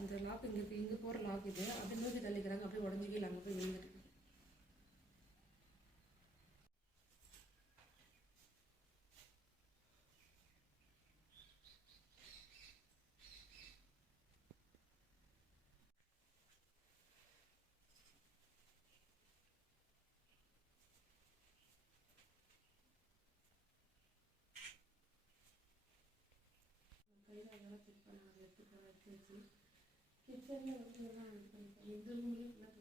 அந்த லாக் இங்கே இருக்குது இங்கே போகிற லாக் இது. அப்படி நோக்கி தள்ளிக்கிறாங்க அப்படியே உடஞ்சி கீழே அங்கே போய் விழுந்துட்டு கையில் அதெல்லாம் செக் பண்ணாங்க எடுத்து போய் எடுத்து வச்சு 现在是那什么？名字录音那。